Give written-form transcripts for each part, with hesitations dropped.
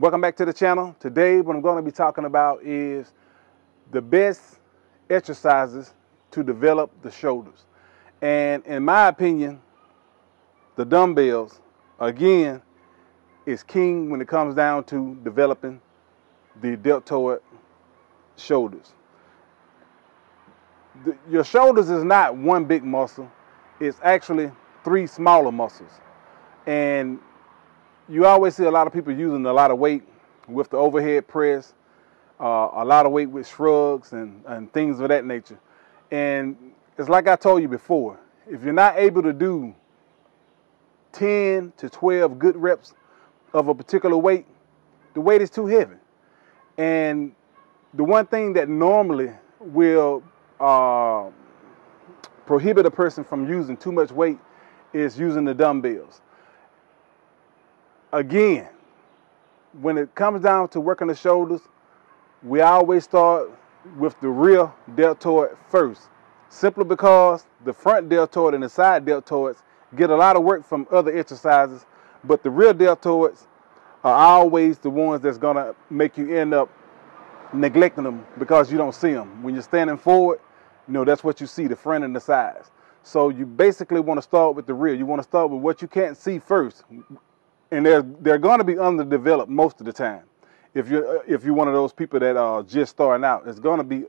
Welcome back to the channel. Today what I'm going to be talking about is the best exercises to develop the shoulders. And in my opinion, the dumbbells, again, is king when it comes down to developing the deltoid shoulders. Your shoulders is not one big muscle. It's actually three smaller muscles. And you always see a lot of people using a lot of weight with the overhead press, a lot of weight with shrugs and things of that nature. And it's like I told you before, if you're not able to do 10 to 12 good reps of a particular weight, the weight is too heavy. And the one thing that normally will prohibit a person from using too much weight is using the dumbbells. Again, when it comes down to working the shoulders, we always start with the rear deltoid first, simply because the front deltoid and the side deltoids get a lot of work from other exercises, but the rear deltoids are always the ones that's gonna make you end up neglecting them because you don't see them. When you're standing forward, you know, that's what you see, the front and the sides. So you basically want to start with the rear. You want to start with what you can't see first. And they're going to be underdeveloped most of the time. If you're one of those people that are just starting out, it's going to be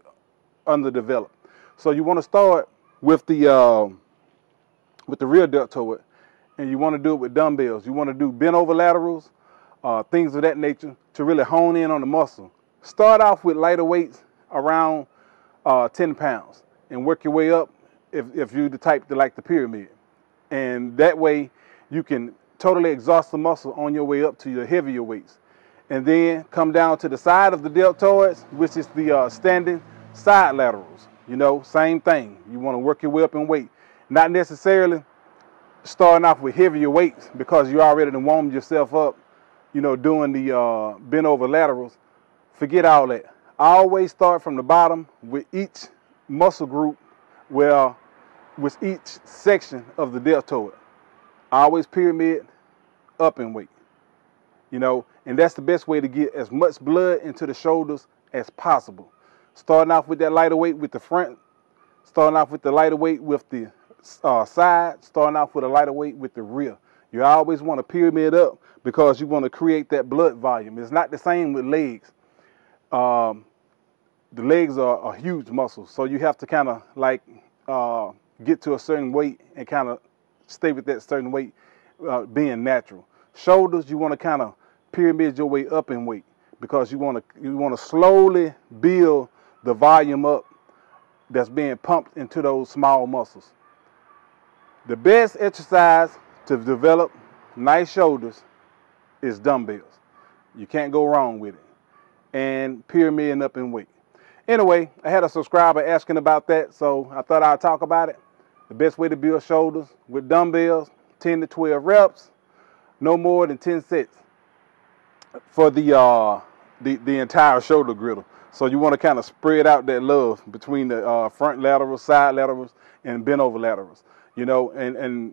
underdeveloped. So you want to start with the rear deltoid, and you want to do it with dumbbells. You want to do bent over laterals, things of that nature, to really hone in on the muscle. Start off with lighter weights around 10 pounds, and work your way up if you're the type that like the pyramid. And that way you can totally exhaust the muscle on your way up to your heavier weights. And then come down to the side of the deltoids, which is the standing side laterals. You know, same thing. You want to work your way up in weight. Not necessarily starting off with heavier weights because you already warmed yourself up, you know, doing the bent over laterals. Forget all that. I always start from the bottom with each muscle group, with each section of the deltoid. I always pyramid up in weight, you know, and that's the best way to get as much blood into the shoulders as possible. Starting off with that lighter weight with the front, starting off with the lighter weight with the side, starting off with a lighter weight with the rear. You always want to pyramid up because you want to create that blood volume. It's not the same with legs. The legs are a huge muscle, so you have to kind of like get to a certain weight and kind of stay with that certain weight, being natural. Shoulders, you want to kind of pyramid your way up in weight because you want to slowly build the volume up that's being pumped into those small muscles. The best exercise to develop nice shoulders is dumbbells. You can't go wrong with it. And pyramiding up in weight. Anyway, I had a subscriber asking about that, so I thought I'd talk about it. The best way to build shoulders with dumbbells, 10 to 12 reps, no more than 10 sets for the entire shoulder griddle. So you want to kind of spread out that love between the front laterals, side laterals, and bent over laterals. You know, and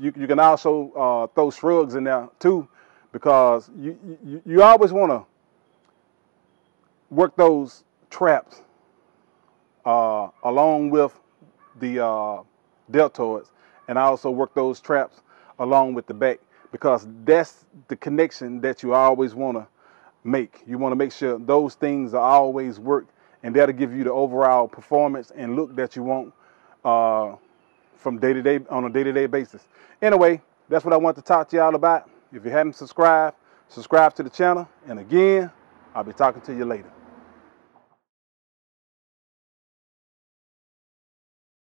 you can also throw shrugs in there too, because you always want to work those traps along with the deltoids, and I also work those traps along with the back, because that's the connection that you always want to make. You want to make sure those things are always worked, and that'll give you the overall performance and look that you want from day to day, on a day-to-day basis. Anyway, that's what I want to talk to y'all about. If you haven't subscribed, subscribe to the channel, and again, I'll be talking to you later.